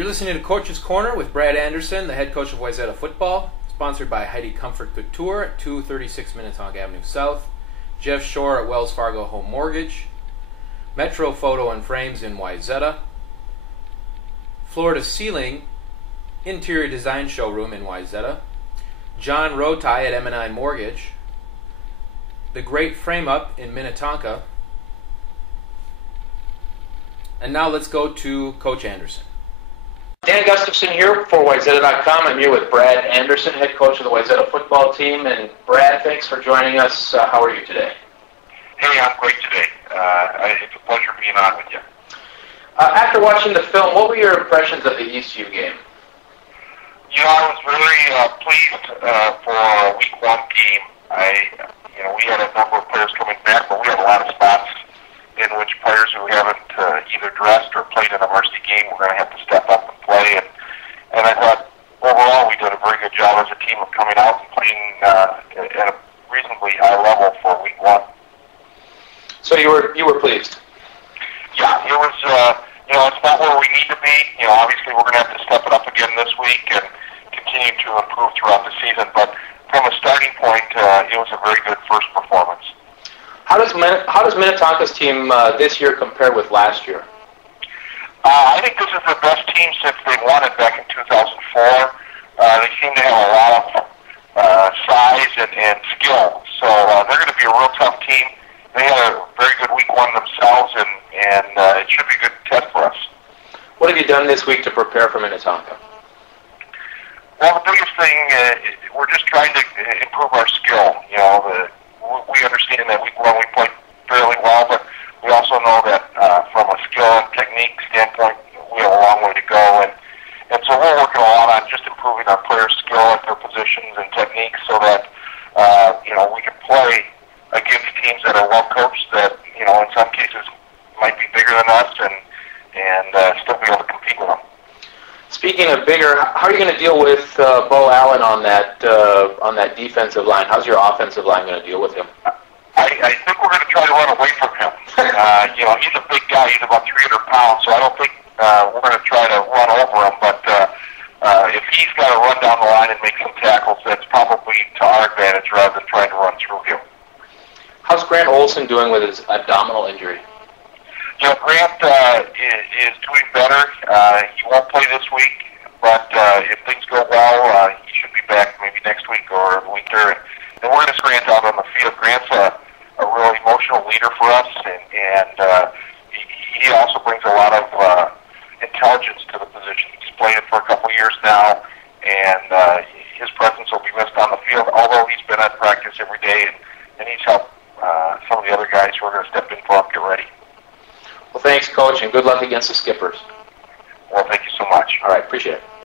You're listening to Coach's Corner with Brad Anderson, the head coach of Wayzata Football, sponsored by HEIDI Comfort Couture at 236 Minnetonka Avenue South, Jeff Shore at Wells Fargo Home Mortgage, Metro Photo and Frames in Wayzata, Floor to Ceiling Interior Design Showroom in Wayzata, John Rotai at M&I Mortgage, The Great Frame Up in Minnetonka, and now let's go to Coach Anderson. Dan Gustafson here for Wayzata.com. I'm here with Brad Anderson, head coach of the Wayzata football team. And Brad, thanks for joining us. How are you today? Hey, I'm great today. It's a pleasure being on with you. After watching the film, what were your impressions of the Eastview game? You know, I was very pleased for a Week 1 game. We had a number of players coming back, but we had a lot of spots in which players who haven't either dressed or played in a varsity game were going to have to step up and play. And I thought overall we did a very good job as a team of coming out and playing at a reasonably high level for Week 1. So you were pleased? Yeah, it was. It's not where we need to be. Obviously we're going to have to step it up again this week and continue to improve throughout the season. But from a starting point, it was a very good first performance. How does Minnetonka's team this year compare with last year? I think this is the best team since they won it back in 2004. They seem to have a lot of size and skill. So they're going to be a real tough team. They had a very good Week 1 themselves, and it should be a good test for us. What have you done this week to prepare for Minnetonka? Well, the biggest thing, we're just trying to improve our skill. We understand that Week 1 we played fairly well, but we also know that from a skill and technique standpoint, we have a long way to go. And so we're working a lot on just improving our players' skill at their positions and techniques so that, we can play against teams that are well coached that, in some cases might be bigger than us and still be able to compete with them. Speaking of bigger, how are you going to deal with Bo Allen on that defensive line? How's your offensive line going to deal with him? I think we're going to try to run away from him. He's a big guy. He's about 300 pounds, so I don't think we're going to try to run over him. But if he's got to run down the line and make some tackles, that's probably to our advantage rather than trying to run through him. How's Grant Olson doing with his abdominal injury? Grant is doing better. He won't play this week, but if things go well, he should be back maybe next week or the week there. And we're going to see Grant out on the field. Grant's a real emotional leader for us, and he also brings a lot of intelligence to the position. He's played it for a couple years now, and his presence will be missed on the field, although he's been at practice every day, and he's helped some of the other guys who are going to step in for him get ready. Well, thanks, Coach, and good luck against the Skippers. Well, thank you so much. All right, appreciate it.